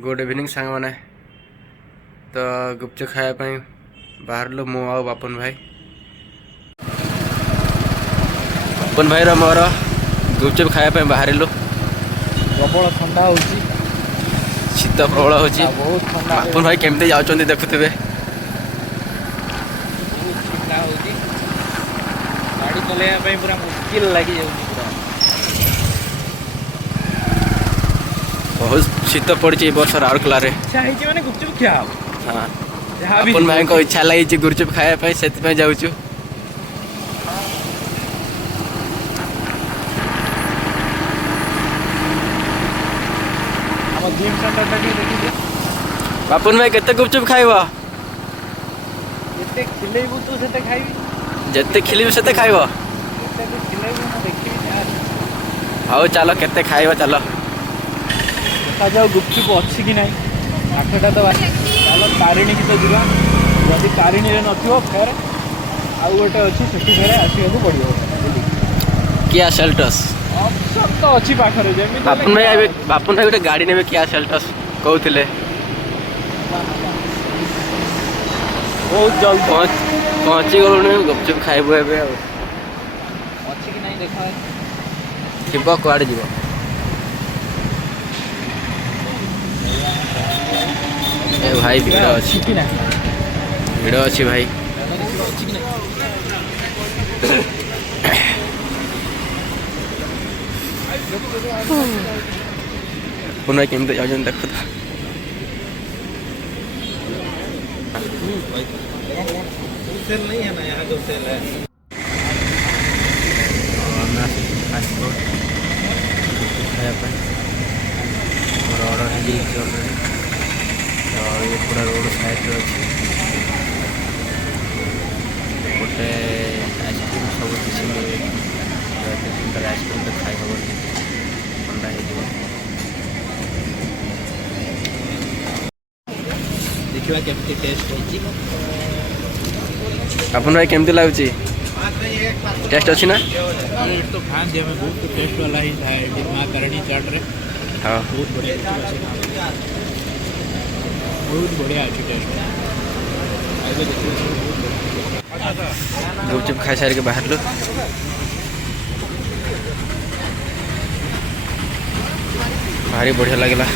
Good evening सांग मैंने तो गुपचुप खायापी बाहर लो मु आ बापन भाई मोर गुपचुप खायापी बाहर लो। प्रबल ठंडा हो शीत प्रबल हो बापन भाई केमती जाऊँ देखुवे गाड़ी चलैया पूरा मुश्किल लगी जाऊँ बहुत शीत पड़ी वर्ष राउरकेला माने गुपचुप खिया हाँ अपन भाई को इच्छा लगी गुपचुप खायापी से जाऊँ बापुन भाई केते गुपचुप खाइबा जिते खिलेबू तू सेते खाइबी जिते खिलेबू सेते खाइबा जिते तू खिलेबू मैं देखिबी यार हाउ चलो केते खाइबा चलो देखा जाओ गुपचुप अच्छी कि नहीं आठटा तो चलो तारिणी की तो जीवा जदि तारिणी रे नथियो फेर आउ गोटे अच्छी सेठी फेर आसीବାକୁ पड़ियो किया सेल्टस ऑप्शन तो अच्छी पाखरे जेमी बापुन भाई गोटे गाड़ी नेबे किया सेल्टस कहउथिले बहुत जल्द पहुँची गलुनी गुपचुप खाइबू एबे अच्छी कि नहीं देखा थिब कुआड़े जीव ए भाई भीड़ अच्छी कि ना भीड़ अच्छी भाई पुनः केमती जाऊँ देखो तो सेल नहीं है ना यहाँ जो सेल है ऑर्डर है ऑलरेडी तो ये पूरा रोड साइड अच्छी गोटे आइसक्रीम सब किसी मिले आइसक्रीम तो खाई हम ठंडा हो देखा केमती टेस्ट होती अपन भाई केमती लगुच टेस्ट अच्छी ना तो खान दिया में बहुत टेस्ट वाला ही था माँ तारिणी चाट रे हाँ बहुत बढ़िया अच्छी टेस्ट गुपचुप खाई सारे के बाहर लो भारी बढ़िया लगला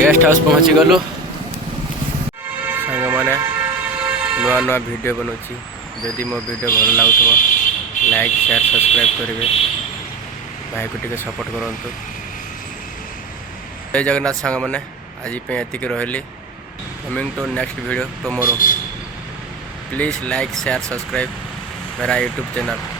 गेस्ट हाउस पहुँची गलु सांग मैंने नुआ नुआ वीडियो बनाऊँगी जदि मो वीडियो भल लगुव लाइक शेयर सब्सक्राइब करेंगे भाई को टे सपोर्ट करूँ जय जगन्नाथ सांग मैंने आज ये रही coming to next video tomorrow please like share subscribe मेरा यूट्यूब चैनल।